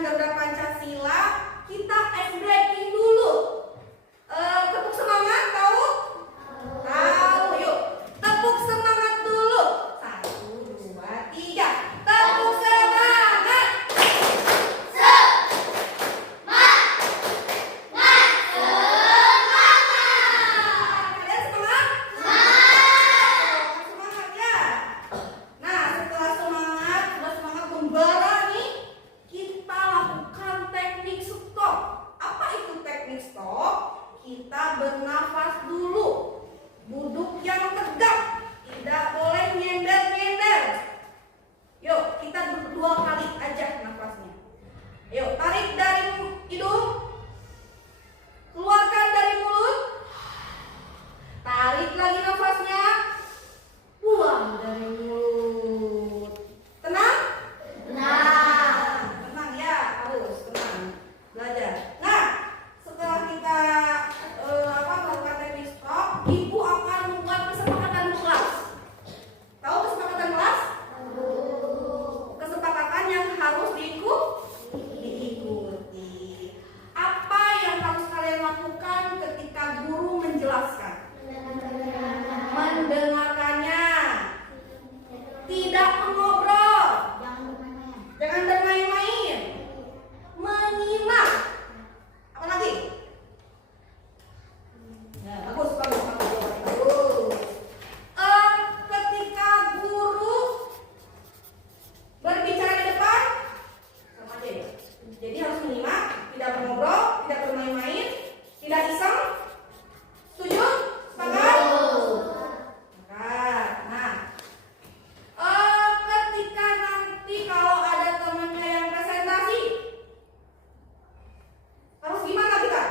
mengibarkan Garuda Pancasila, kita ice breaking dulu. Tepuk semangat, tahu? Tahu, yuk. Tepuk semangat dulu. 1, 2, 3. Tepuk semangat. Kalian semangat? Semangat ya. Nah, setelah semangat, sudah semangat membara nih, kita lakukan teknik stop. Apa itu teknik stop? Kita bernafas dulu. Duduk yang tegak, tidak boleh nyender-nyender. Yuk, kita duduk 2 kali aja nafasnya. Yuk, tarik dari hidung, keluarkan dari mulut, tarik lagi nafasnya, buang dari mulut. Tenang? Tenang ya, harus tenang. Belajar. Nah, setelah kita melakukan teknik stop, ibu akan membuat kesepakatan kelas. Tahu kesepakatan kelas? Kesepakatan yang harus diikuti. Apa yang harus kalian lakukan ketika guru menjelaskan? Mendengarkannya. Tidak mengobrol. Jangan bermain-main. Menyimak. Apa lagi? Nah, bagus. Ketika guru berbicara di depan, sama aja ya. Jadi harus menyimak, tidak mengobrol, tidak bermain-main, tidak iseng. Setuju? Sepakat? Sepakat. Nah, ketika nanti kalau ada temannya yang presentasi, harus gimana kita?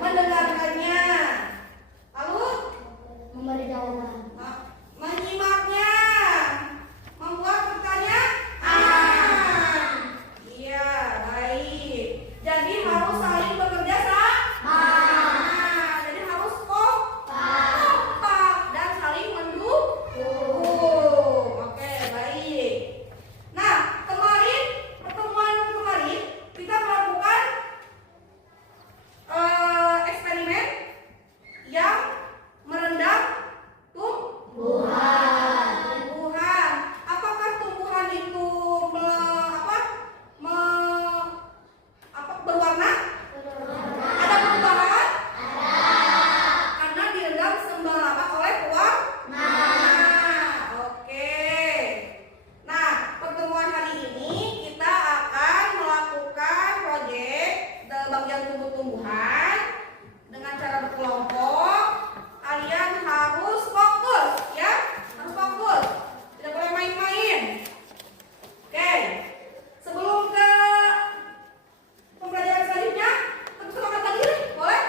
Mendengarkannya. Lalu Memberi jawaban. menyimaknya, membuat pertanyaan. Iya, baik. Jadi harus saling bekerja sama. Jadi harus kompak dan saling mendukung. Oke, baik. Nah, pertemuan kemarin kita melakukan eksperimen yang merendam tumbuhan. Apakah tumbuhan itu berwarna? Ada perubahan? Karena direndam sembarangan oleh pewarna. Oke. Nah, pertemuan hari ini kita akan melakukan proyek bagian tumbuh-tumbuhan dengan cara berkelompok. Kalian harus fokus ya, harus fokus, tidak boleh main-main. Oke, sebelum ke pembelajaran selanjutnya, tepuk semangat lagi, boleh?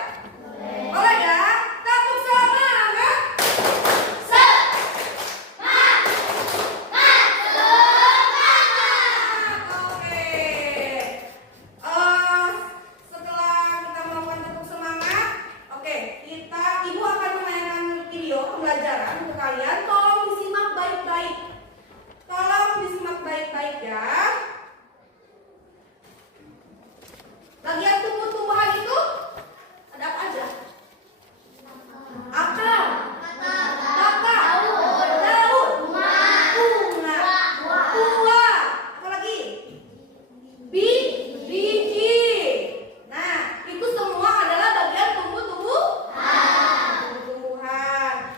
Boleh ya, tepuk semangat. Oke. Setelah kita melakukan tepuk semangat, oke, ibu akan menayangkan video pembelajaran untuk kalian. Tolong disimak baik-baik. Ya. Bagian tumbuh-tumbuhan itu ada apa aja? Akar, daun, bunga, buah, apa lagi? Biji. Nah, itu semua adalah bagian tumbuh-tumbuhan.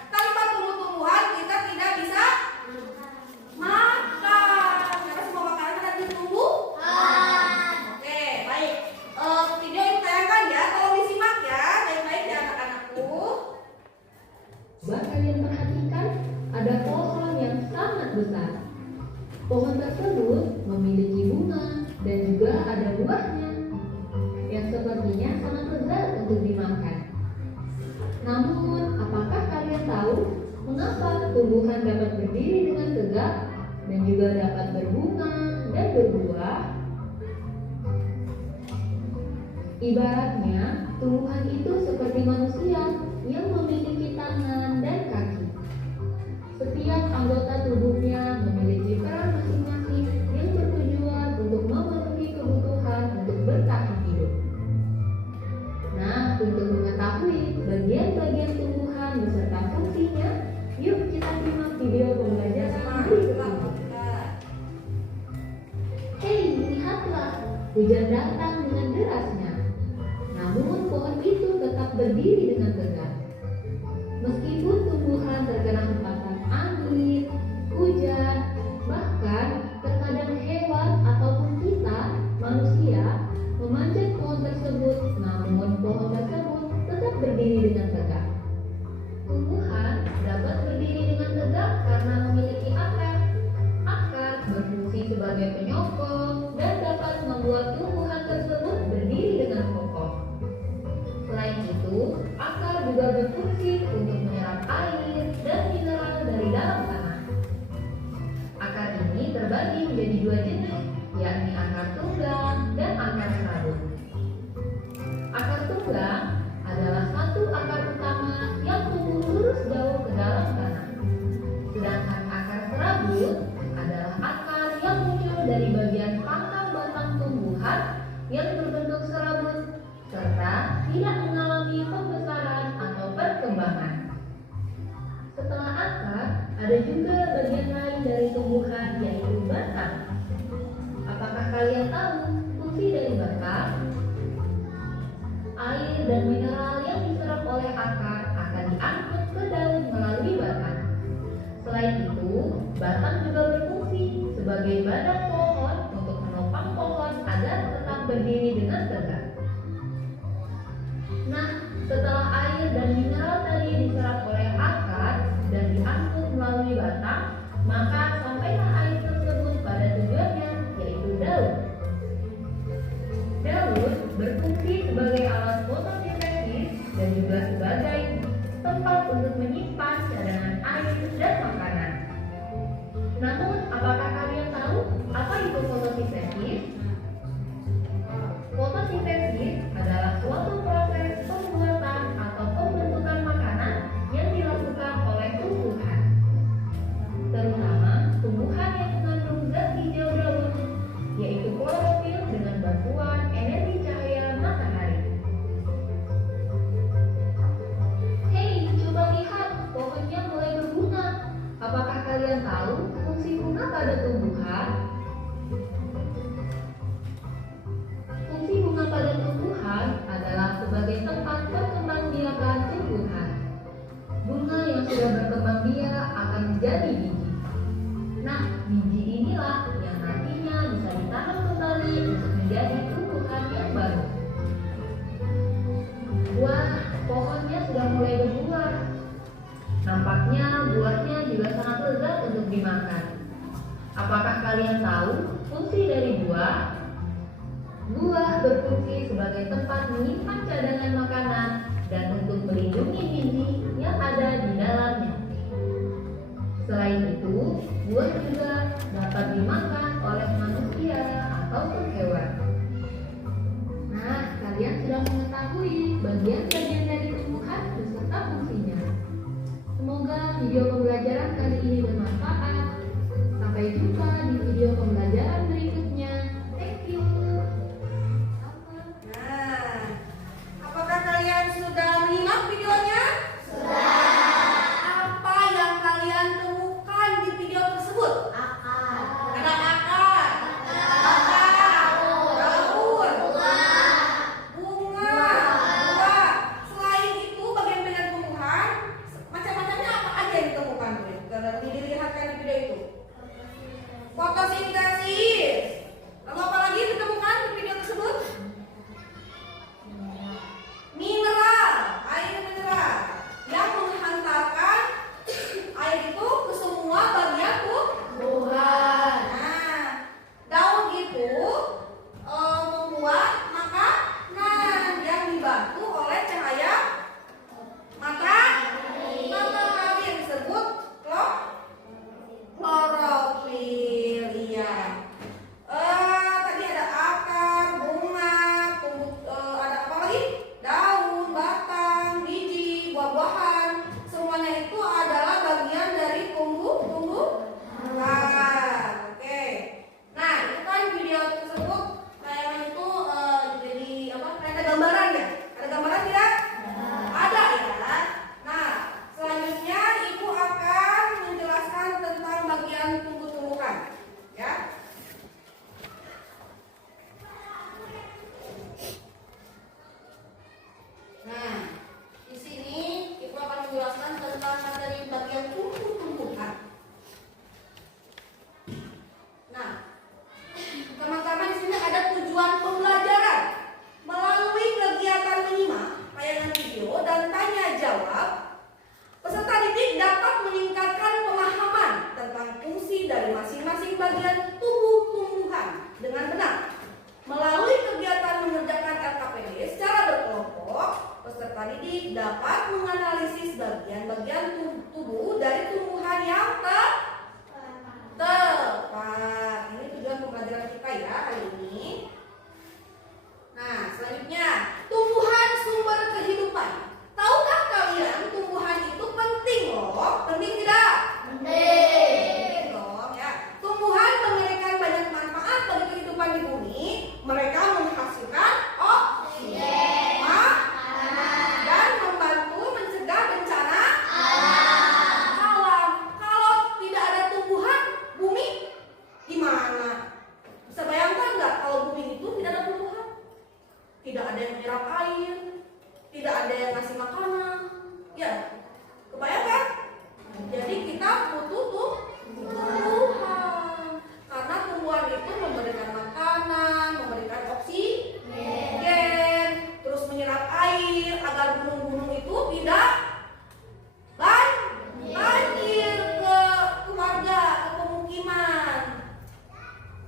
Tanpa tumbuh-tumbuhan kita tidak bisa makan. Karena semua makanan ada di tumbuhan. Oke, baik. Video ini tayangkan ya, tolong disimak ya, baik-baik ya anak-anakku. Coba kalian perhatikan, ada pohon yang sangat besar. Pohon tersebut memiliki bunga dan juga ada buahnya yang sepertinya sangat lezat untuk dimakan. Namun, apakah kalian tahu mengapa tumbuhan dapat berdiri dengan tegak dan juga dapat berbunga dan berbuah? Ibaratnya, tumbuhan itu seperti manusia yang memiliki tangan dan kaki. Setiap anggota tubuhnya memiliki peran masing-masing yang bertujuan untuk memenuhi kebutuhan Hujan datang dengan derasnya, namun pohon itu tetap berdiri dengan tegak. Meskipun tumbuhan terkena hempasan angin, hujan, bahkan terkadang hewan ataupun kita, manusia, memanjat pohon tersebut, namun pohon tersebut tetap berdiri dengan tegak. Tumbuhan dapat berdiri dengan tegak karena memiliki akar. Akar berfungsi sebagai penyokong dan dapat membuat tumbuhan tersebut berdiri dengan kokoh. Selain itu, akar juga berfungsi untuk menyerap air dan mineral dari dalam tanah. Akar ini terbagi menjadi dua jenis, yakni akar tunggang dan akar serabut. Akar tunggang adalah satu akar utama yang tumbuh lurus jauh ke dalam tanah. Sedangkan akar serabut adalah akar yang muncul dari bagian pangkal batang tumbuhan yang berbentuk serabut serta tidak mengalami pembesaran atau perkembangan. Setelah akar, ada juga bagian lain dari tumbuhan yaitu batang. Apakah kalian tahu fungsi dari batang? Air dan mineral yang diserap oleh akar akan diangkut ke daun melalui batang. Selain itu, batang juga berfungsi sebagai badan pohon untuk menopang pohon agar tetap berdiri dengan tegak. Nah, setelah air dan mineral tadi diserap oleh akar dan diangkut melalui batang, maka sampailah air tersebut pada tujuannya, yaitu daun. Daun berfungsi sebagai alat fotosintesis dan juga sebagai tempat untuk menyimpan cadangan air dan makanan. Namun, apakah kalian tahu apa itu fotosintesis? Fotosintesis adalah suatu proses pembuatan atau pembentukan makanan yang dilakukan oleh tumbuhan, terutama tumbuhan yang mengandung zat hijau daun, yaitu klorofil dengan bantuan energi cahaya matahari. Hei, coba lihat, pohonnya mulai berbunga. Apakah kalian tahu fungsi bunga pada tumbuhan? Fungsi bunga pada tumbuhan adalah sebagai tempat perkembangbiakan tumbuhan. Bunga yang sudah berkembang biak akan menjadi biji. Nah, biji inilah yang nantinya bisa ditanam kembali untuk menjadi tumbuhan yang baru. Wah, pohonnya sudah mulai berbuah. Nampaknya buahnya juga sangat lezat untuk dimakan. Apakah kalian tahu fungsi dari buah? Buah berfungsi sebagai tempat menyimpan cadangan makanan dan untuk melindungi biji yang ada di dalamnya. Selain itu, buah juga dapat dimakan oleh manusia ataupun hewan. Nah, kalian sudah mengetahui bagian-bagian dari tumbuhan beserta fungsinya. Semoga video pembelajaran kali ini bermanfaat. Sampai jumpa di video pembelajaran berikutnya. Thank you. Nah, apakah kalian sudah menyimak videonya? Apa yang kalian temukan di video tersebut? Ada akar, daun, bunga. Selain itu, bagian-bagian tumbuhan macam-macamnya apa aja yang ditemukan? Kalau dilihatkan di video itu. Fotosintesis. Lalu apa lagi ditemukan di video tersebut? Mineral, air mineral yang menghantarkan air itu ke semua bagian tumbuhan. Nah, daun itu membuat makanan yang dibantu oleh cahaya matahari yang disebut klorofil. Iya. Tadi ada akar, bunga, ada apa lagi? Daun, batang, biji, buah-buahan. Semuanya itu adalah bagian dari tumbuhan. Oke. Nah, itu kan video ya hari ini. Nah, selanjutnya tumbuhan sumber kehidupan. Tahukah kalian tumbuhan itu penting loh? Penting tidak? Penting dong ya. Tumbuhan memberikan banyak manfaat bagi kehidupan di bumi. Mereka menghasilkan oksigen, dan membantu mencegah bencana alam. Kalau tidak ada tumbuhan, bumi gimana? Bisa bayangkan nggak kalau bumi itu tidak ada tumbuhan? Tidak ada yang menyerap air, tidak ada yang ngasih makanan. Ya, kebayang kan? Jadi kita butuh tumbuhan. Karena tumbuhan itu memberikan makanan, memberikan oksigen, terus menyerap air agar gunung-gunung itu tidak banjir ke warga, ke pemukiman.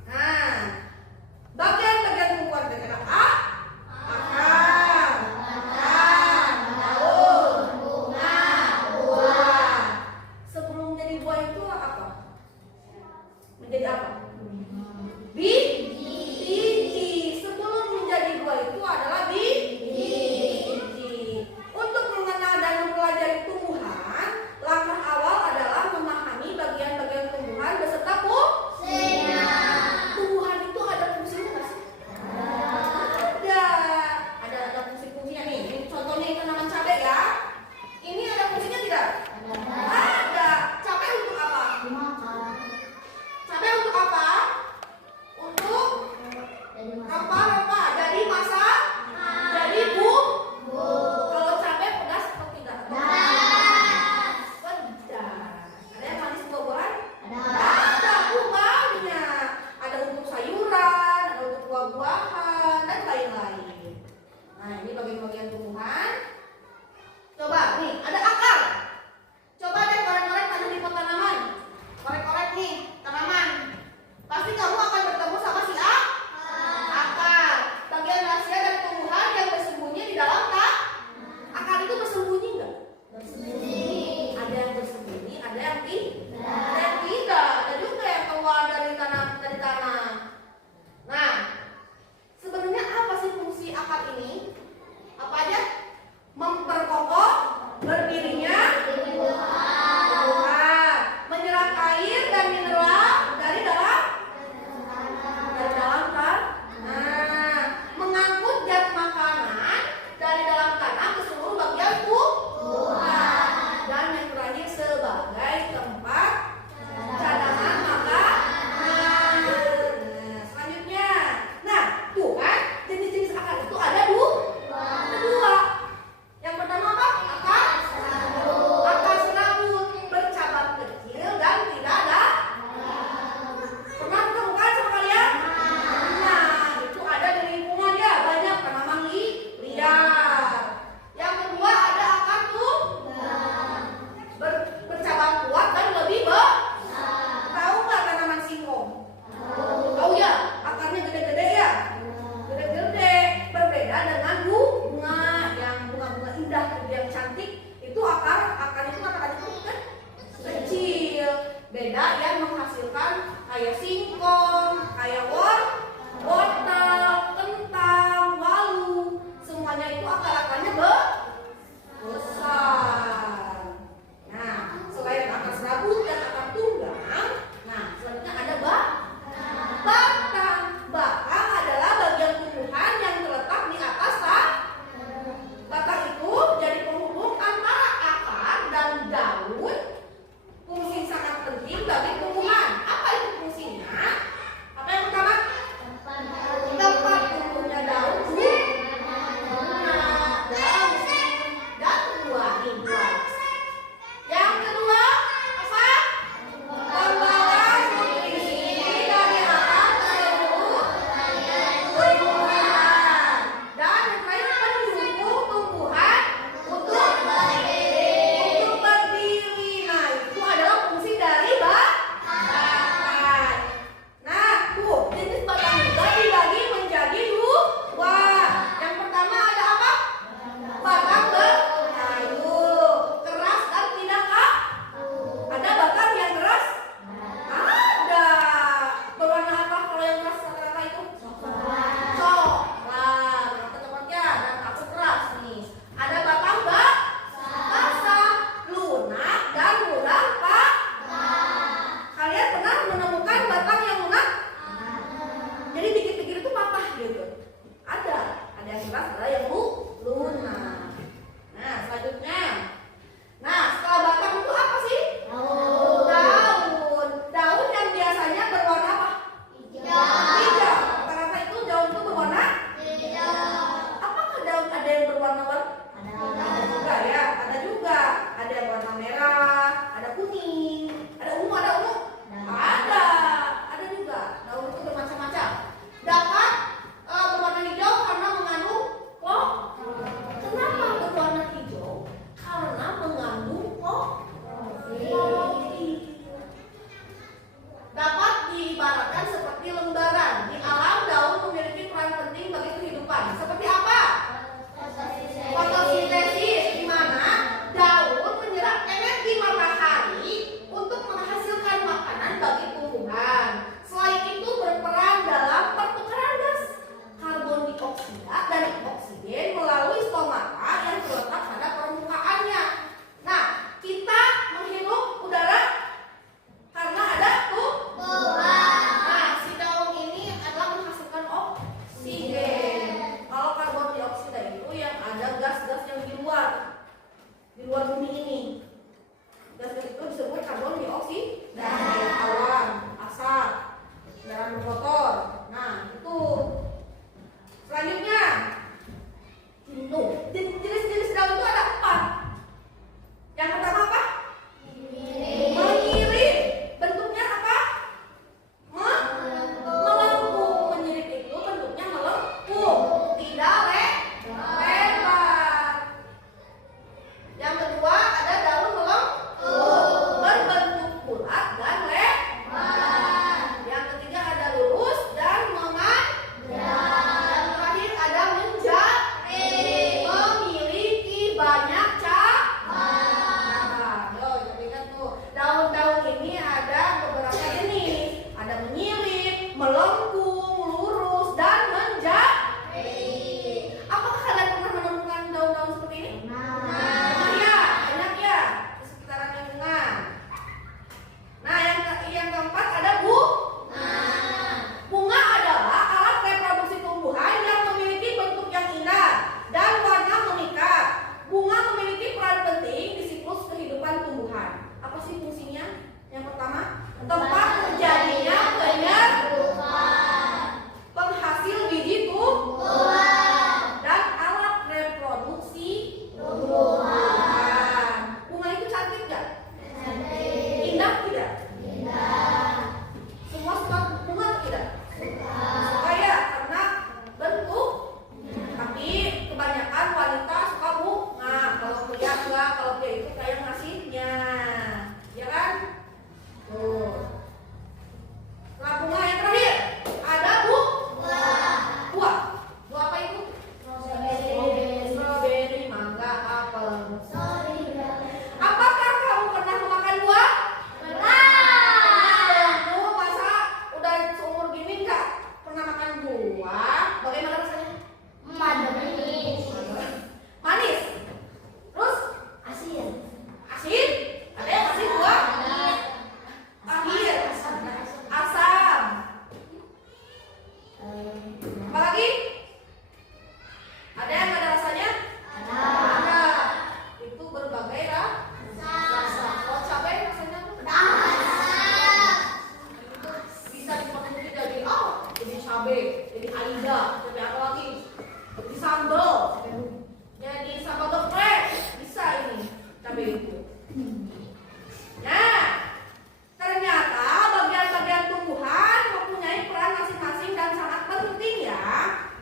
Nah, bagian-bagian tumbuhan adalah akar, daun, gitu. Ada yang keras, ada yang lunak. Nah, selanjutnya. Nah, setelah batang itu apa sih? Daun yang biasanya berwarna apa? Hijau. Rata-rata itu daun itu berwarna apakah daun ada yang berwarna-warni? Ada juga ya, ada juga. Ada yang warna merah, ada kuning, ada ungu, ada juga. Daun itu bermacam-macam. Dapat berwarna hijau karena mengandung kenapa berwarna hijau? Karena mengandung klorofil. Dapat diibaratkan seperti lembaran. Di alam daun memiliki peran penting bagi kehidupan. Seperti apa? Fotosintesis, di mana daun menyerap energi matahari untuk menghasilkan makanan bagi tumbuhan. Selain itu berperan dalam pertukaran gas karbon dioksida dan oksigen melalui stomata yang terletak pada permukaannya. Nah, kita menghirup udara karena ada tumbuhan. Nah, si daun ini adalah menghasilkan oksigen. Kalau karbon dioksida itu yang ada gas-gas yang di luar bumi ini. Gas-gas itu disebut karbon dioksida. Awan, asap, kendaraan bermotor. Nah, itu. Selanjutnya, jenis-jenis daun itu ada 4. Yang pertama apa? Menyirik. Bentuknya apa? Melengkung. Menyirik itu bentuknya melengkung, tidak lebar. Yang kedua ada daun melengkung, berbentuk bulat dan lebar. Yang ketiga ada lurus dan memanjang. Yang terakhir ada menjadi, memiliki banyak cabang. Yo, ingat tuh. Daun-daun ini ada beberapa jenis. Ada menyirip, melengkung, lurus, dan menjadi. Apakah kalian pernah menemukan daun-daun seperti ini? Iya, banyak ya di sekitaran lingkungan. Nah, yang keempat ada bunga. Bunga adalah alat reproduksi tumbuhan yang memiliki bentuk yang indah dan warna mengikat. Bunga memiliki peran penting di siklus kehidupan tumbuhan. Apa sih fungsinya? Yang pertama, tempat terjadinya penyerbukan, penghasil biji tumbuhan, dan alat reproduksi tumbuhan. Bunga itu cantik gak? Indah tidak? Semua suka bunga atau tidak? Suka ya, karena bentuk. Tapi kebanyakan wanita suka bunga. Kalau pria enggak, kalau pria itu kayak ngasihnya. Ya kan? Tuh. Setelah bunga yang terakhir ada buah. Buah apa itu? Strawberry, mangga, apel. Apakah kamu pernah memakan buah? Kamu masa udah seumur gini nggak pernah makan buah? Bagaimana rasanya? Manis. Terus asin. Ada yang asin buah? Pahit. Asam. Apa lagi? Ada yang ada rasanya? Ada. Itu berbagai rasa. Kalau cabai rasanya tuh itu bisa dipenuhi jadi cabai, jadi aida, jadi apa lagi? Jadi sambal. Jadi sambal geprek. Bisa ini cabai itu. Nah, ternyata bagian-bagian tumbuhan mempunyai peran masing-masing dan sangat penting ya.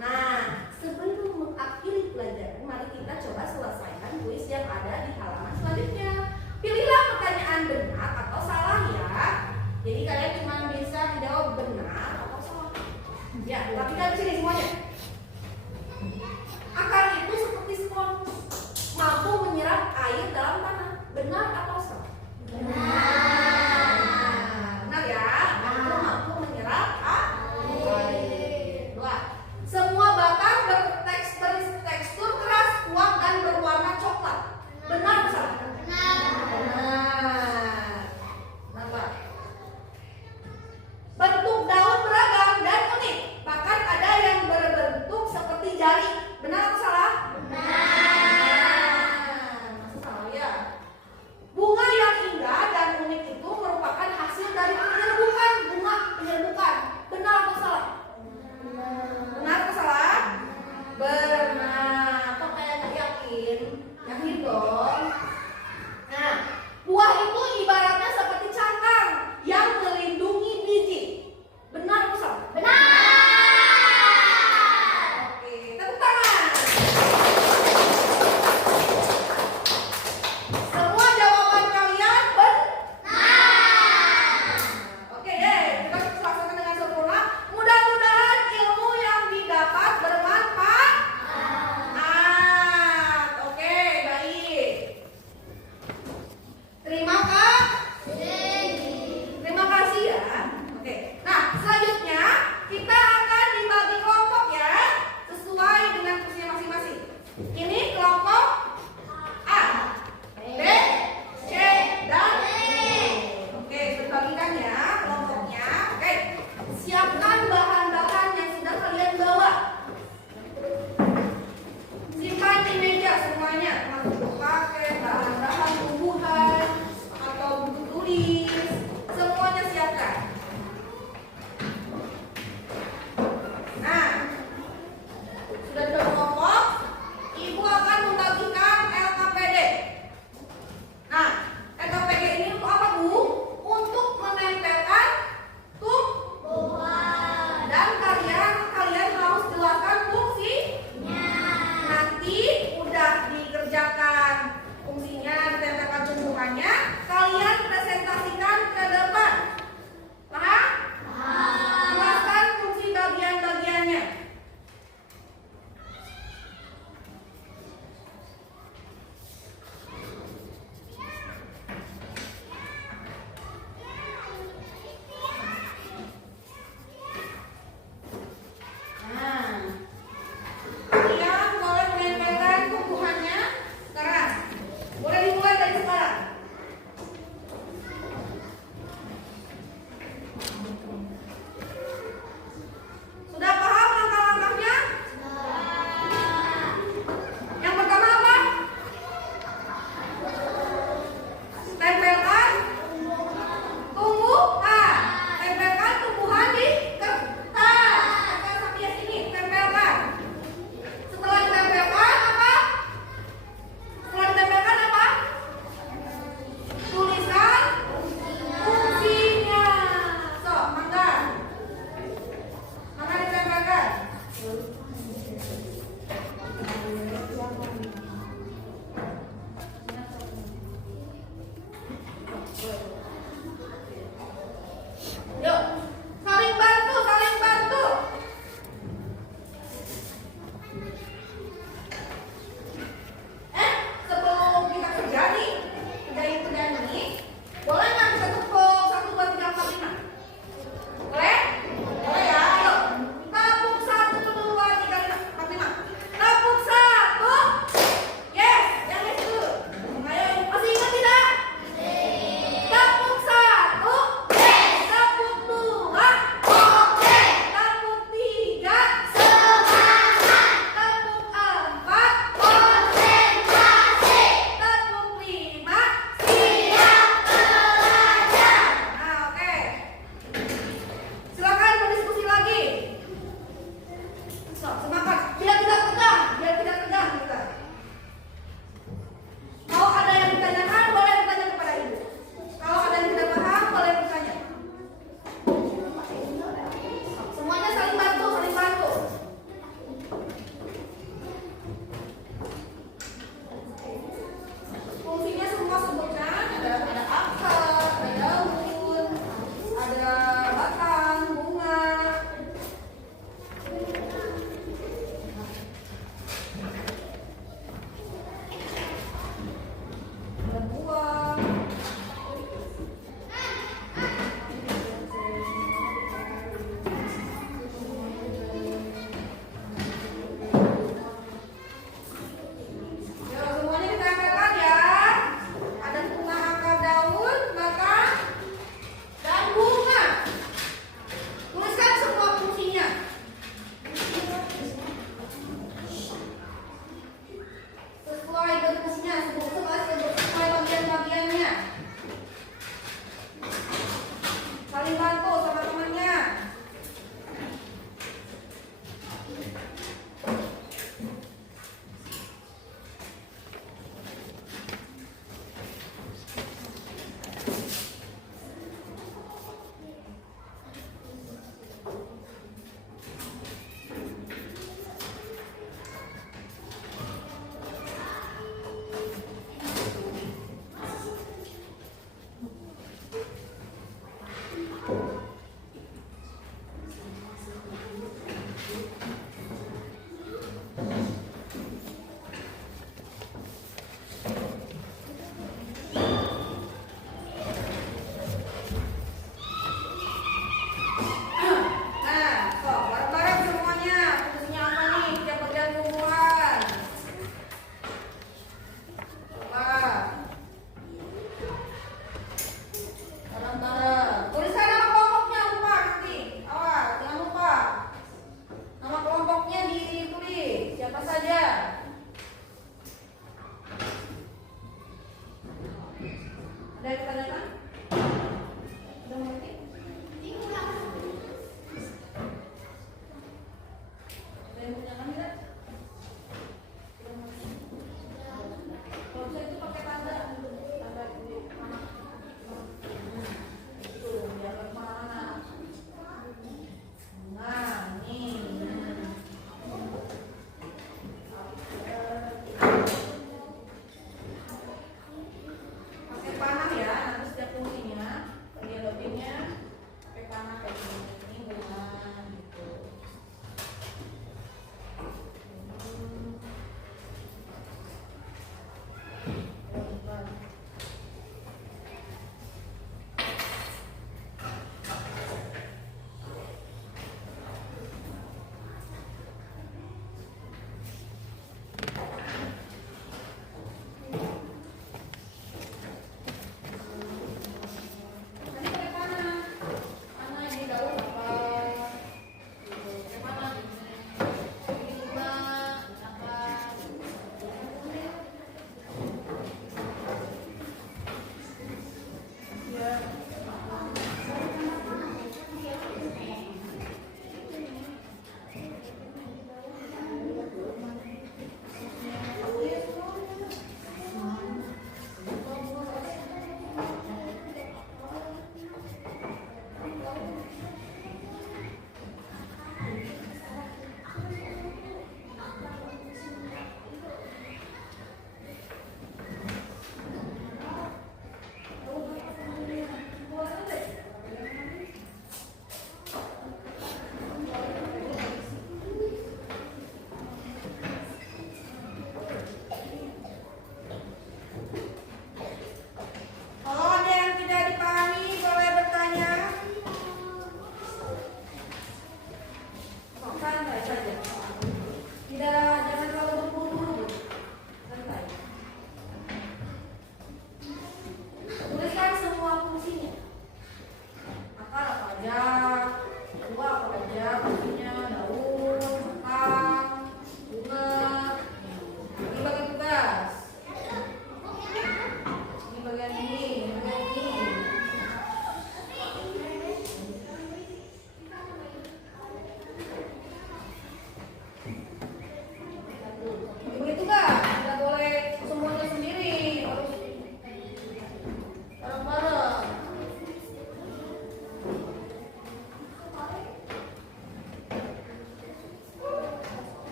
Nah, sebelum mengakhiri pelajaran, mari kita coba selesaikan kuis yang ada di halaman selanjutnya. Pilihlah pertanyaan benar atau salah ya. Jadi kalian cuma bisa menjawab benar atau salah. Ya, tapi kan sini semuanya. Akar itu seperti spons, mampu menyerap air dalam tanah. Benar atau salah? Benar ya. Itu mampu menyerap air. Dua. Semua batang bertekstur keras, kuat dan berwarna coklat. Benar atau salah? Benar. Benar. Bentuk daun beragam dan unik. Bahkan ada yang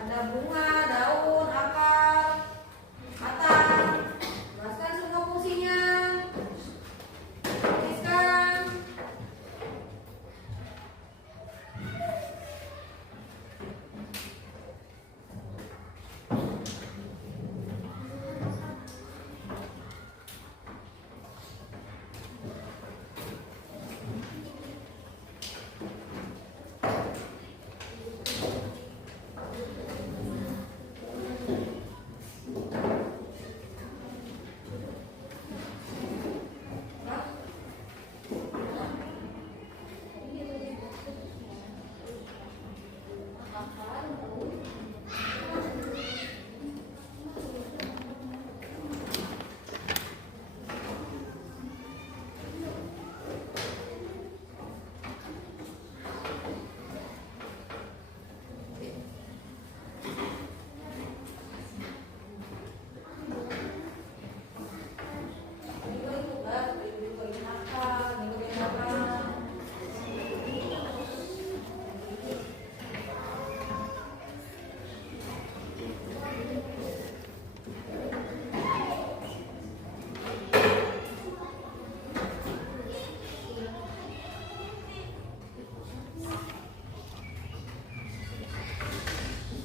Ada bunga, daun, akar, batang. Jelaskan semua fungsinya. Tuliskan.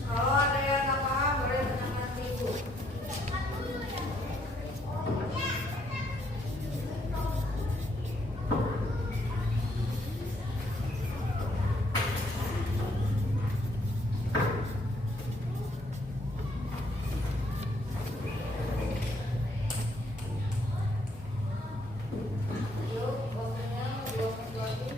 Kalau ada yang nggak paham, boleh tanya nanti Ibu. Yuk, waktunya 2 menit lagi.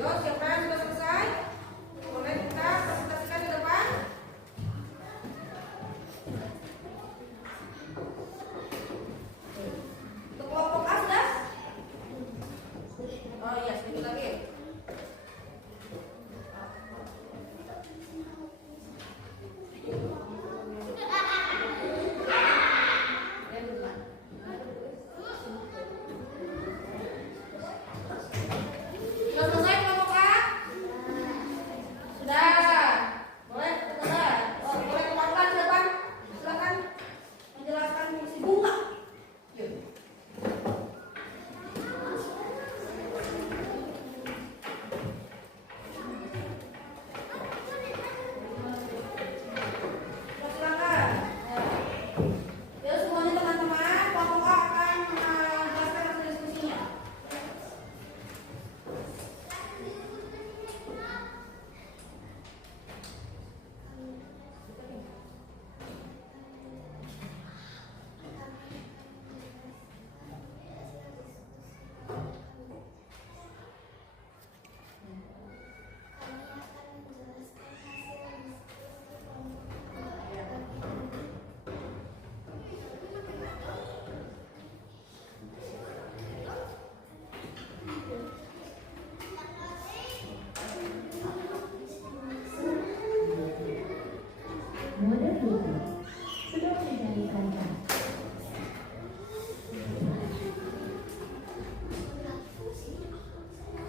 Yuk, siapa yang sudah selesai? Boleh kita presentasikan ke depan? Untuk kelompok A sudah? Oh iya, sedikit lagi. Sudah selesai kelompok A? Sudah. Boleh selesai. Oh, boleh kembalikan ke depan. Silakan menjelaskan fungsi bunga. Yuk. Silakan. Ya semuanya teman-teman, kelompok A akan menjelaskan hasil diskusinya. Model itu sudah menjadi contoh.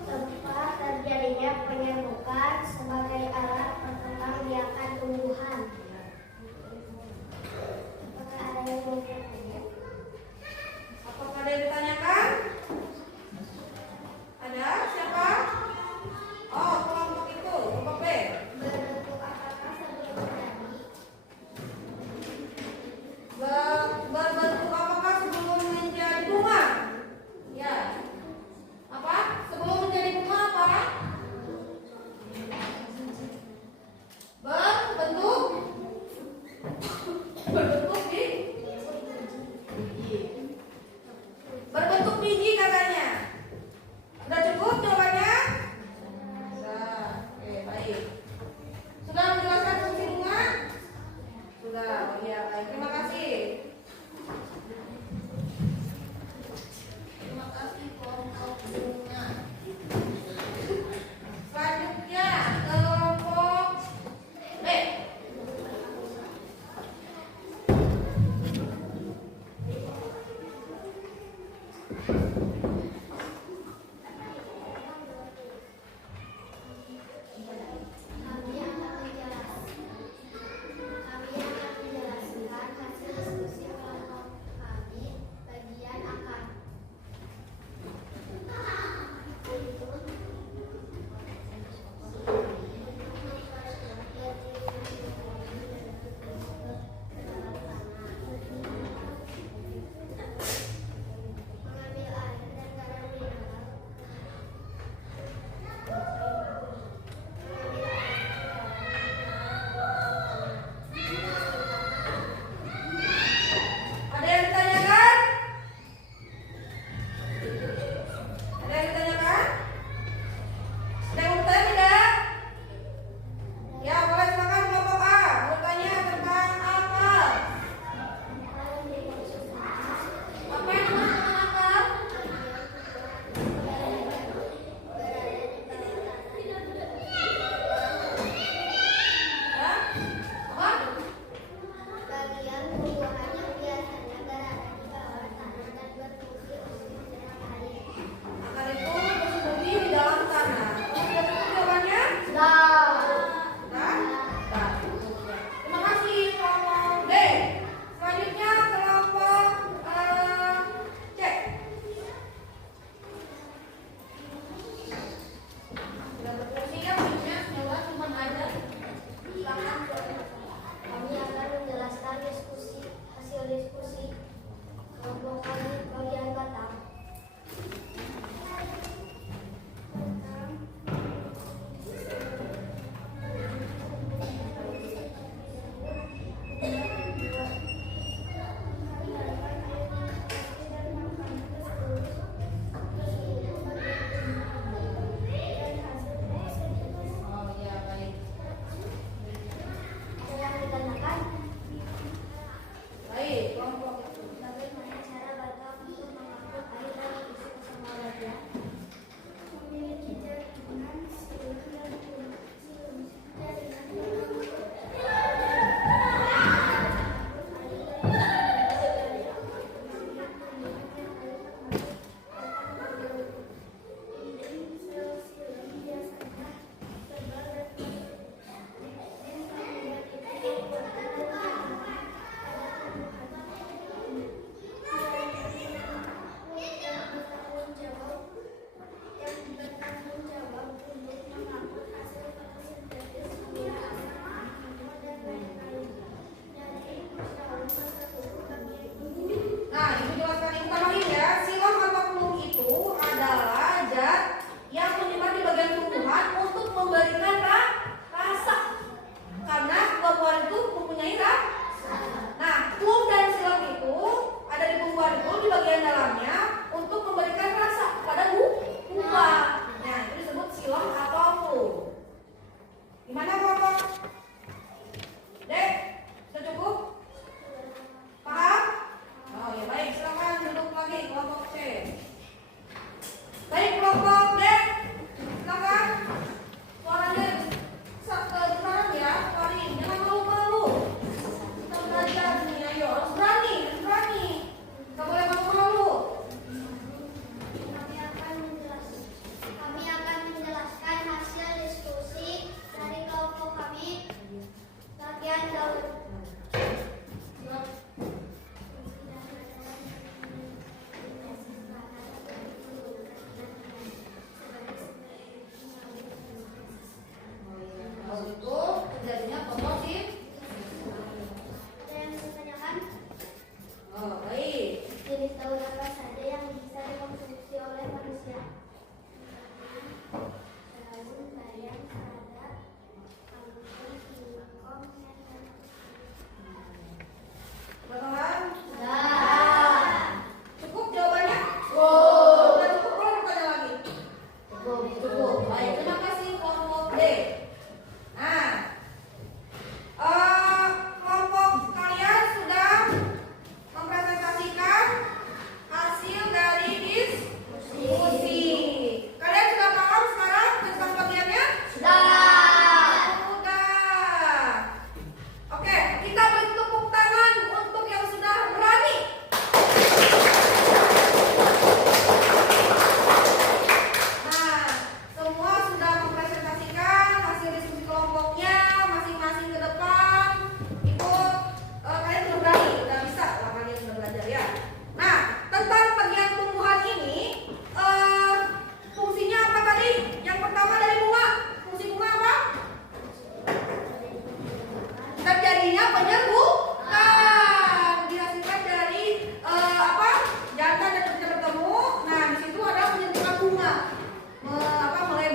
Tempat terjadinya penyerbukan sebagai alat perkembangbiakan tumbuhan. Apakah ada yang mau bertanya? Apakah ada yang ditanyakan? Ada? Siapa? Oh, kelompok itu, kelompok B. Berbentuk apakah sebelum terjadi? Berbentuk apakah sebelum menjadi bunga? Ya. Apa? Sebelum menjadi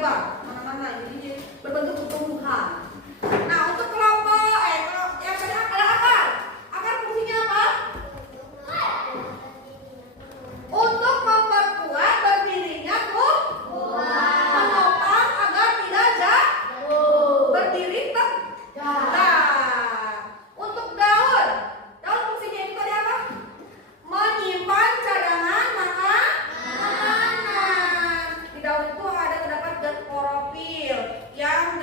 melebar mana-mana, jadi berbentuk tumbuhan. Nah, untuk kelompok yang tadi ada akar. Akar fungsinya apa? Untuk memperkuat berdirinya tumbuhan, menopang agar tidak berdiri tegak. Untuk daun fungsinya itu tadi apa? Menyimpan cadangan makanan. Di daun itu terdapat zat klorofil yang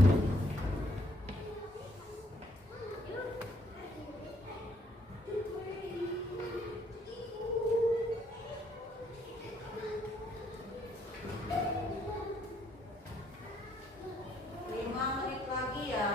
Lima menit lagi ya.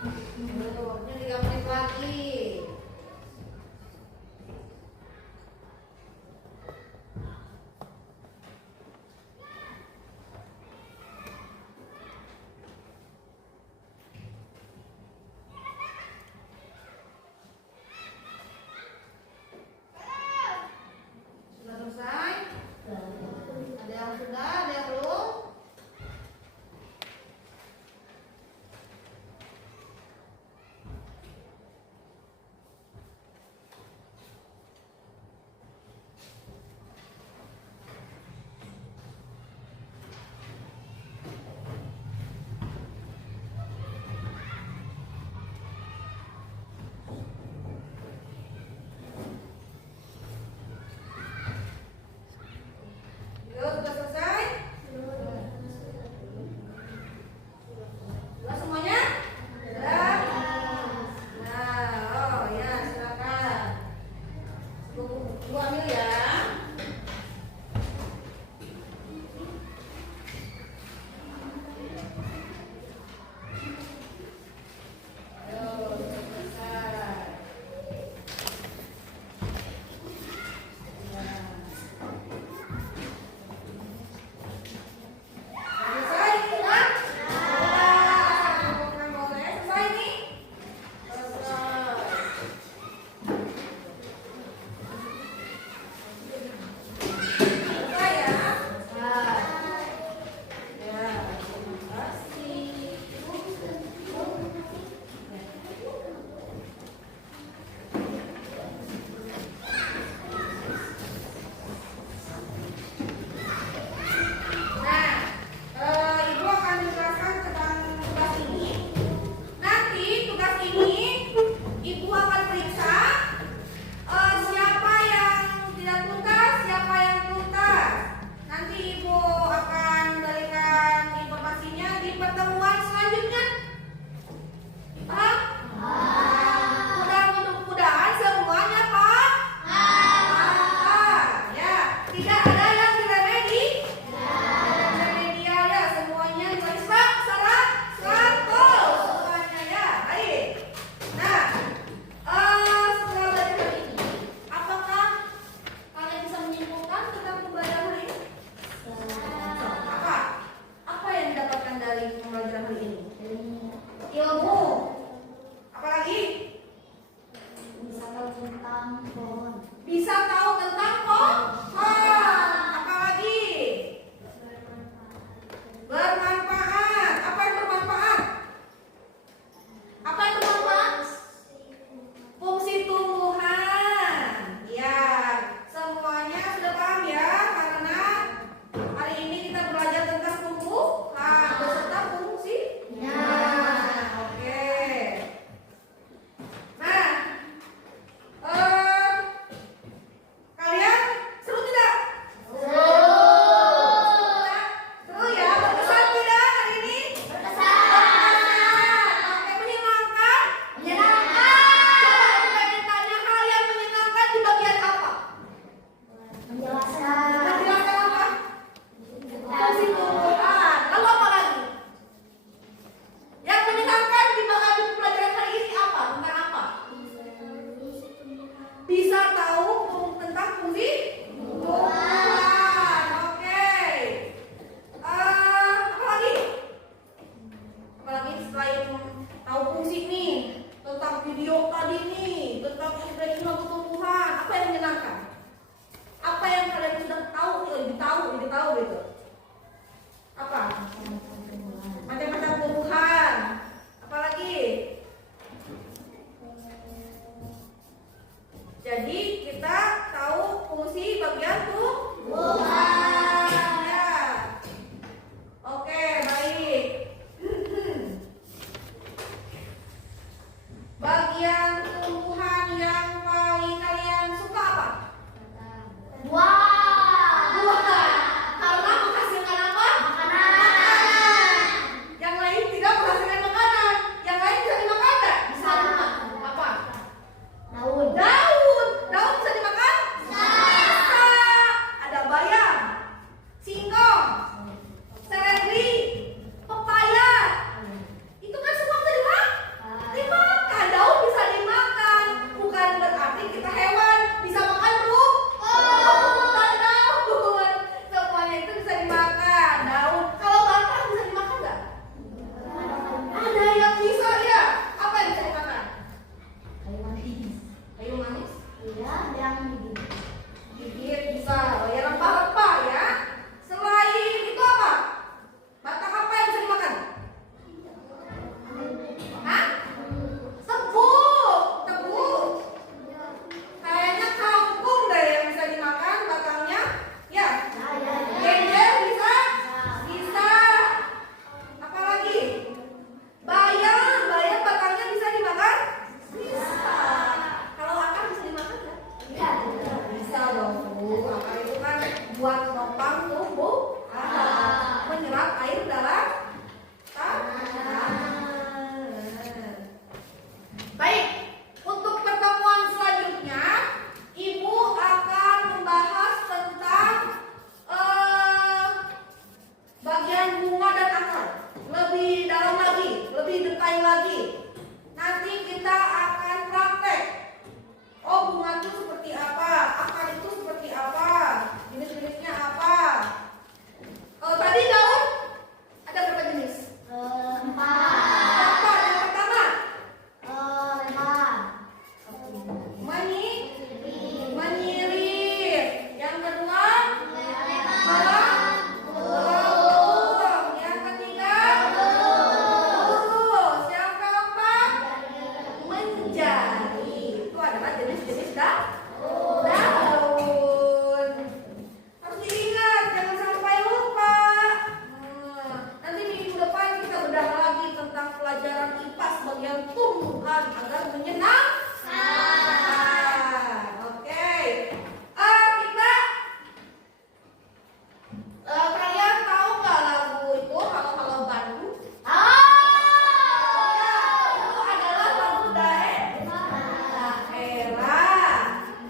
Tuh, ini 3 menit lagi. Sudah selesai? Ada yang sudah, ada yang belum? Yuk, sudah selesai? Sudah semuanya? Sudah? Nah, oh ya, silakan. Tunggu ambil ya. Ayo, sudah selesai. Ya. tahu gitu? Apa? Macam-macam tumbuhan. Apalagi? Jadi kita tahu fungsi bagian tumbuhan. Ya. Oke, baik. Bagian tumbuhan yang paling kalian suka apa? Buah. Karena menghasilkan apa? Makanan. Yang lain tidak menghasilkan makanan. Yang lain bisa dimakan nggak? Bisa. Apa? Daun. Daun bisa dimakan? Bisa. Ada bayam, singkong, seledri, pepaya. Itu kan semua bisa dimakan. Daun bisa dimakan. Bukan berarti kita hewan bisa makan bukan daun. Semuanya itu bisa dimakan. Daun. Kalau batang bisa dimakan nggak? Ada yang bisa ya. Apa yang bisa dimakan? Kayu manis. Gigit bisa. Ya rempah-rempah ya. Selain itu apa? Batang apa yang bisa dimakan? Hah? Tebu. Kayaknya kangkung deh yang bisa dimakan batangnya. Ya. Genjer bisa? Bisa. Apalagi? Bayam batangnya bisa dimakan? Bisa. Kalau akar bisa dimakan nggak? Bisa dong, Bu. Akar itu kan buat nopang tumbuh, menyerap air dalam tanah. Baik, untuk pertemuan selanjutnya, Ibu akan membahas tentang bagian bunga dan akar. Lebih dalam lagi, lebih detail lagi. Nanti kita akan praktek. Oh, bunga itu seperti apa? Akar itu seperti apa? Jenis-jenisnya apa? Tadi daun ada berapa jenis? 4. Apa? Yang pertama, menyirip. Yang kedua, melengkung. Yang ketiga, lurus. Yang keempat, menjadi. Itu adalah jenis-jenis daun. Harus diingat, jangan sampai lupa. Nanti minggu depan kita bedah lagi tentang pelajaran IPA sebagian tumbuhan agar menyenangkan. Oke. Kita kalian tahu nggak lagu itu Halo Halo Bandung? Itu adalah lagu daerah.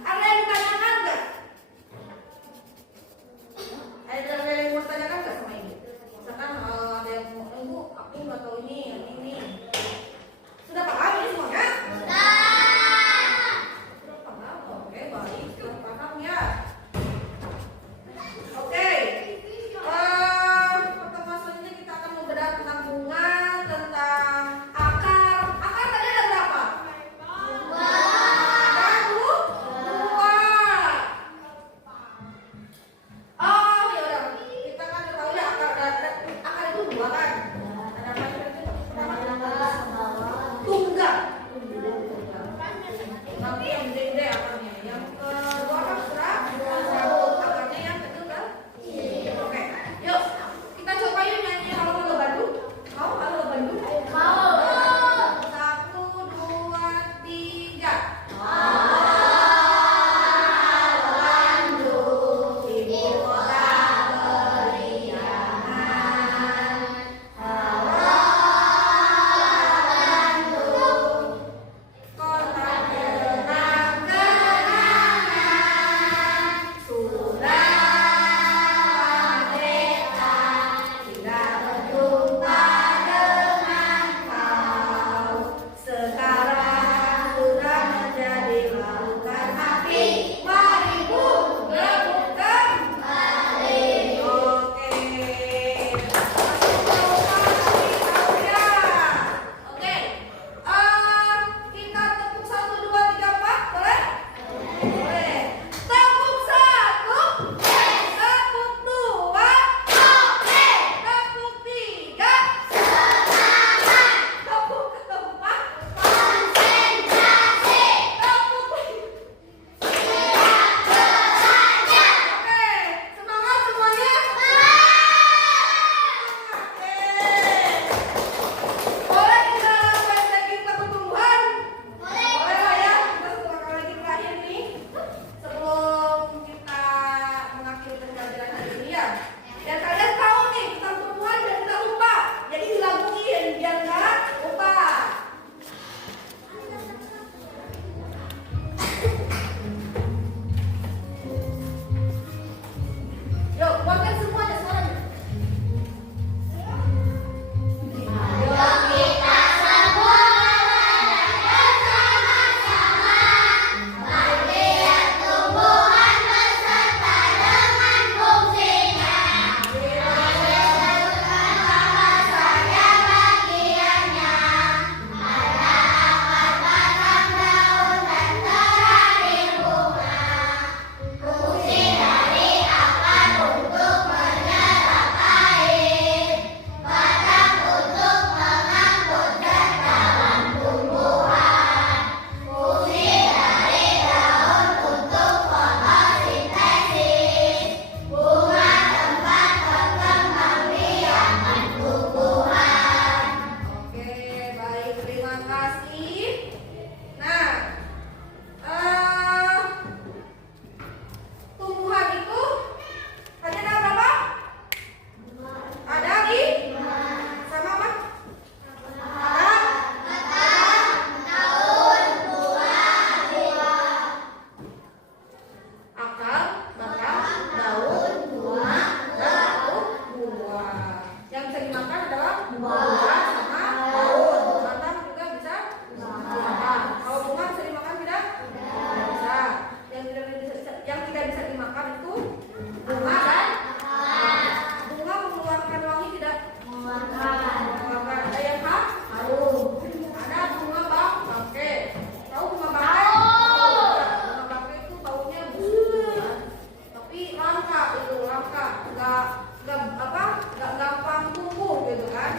Ada yang ditanyakan nggak? Ada yang mau tanyakan nggak sama ini? Misalkan ada yang mau, Ibu, aku nggak tahu ini. Sudah paham ini semuanya? Sudah paham? Oke, baik. Sudah paham ya? Oke. nggak gampang tumbuh gitu kan.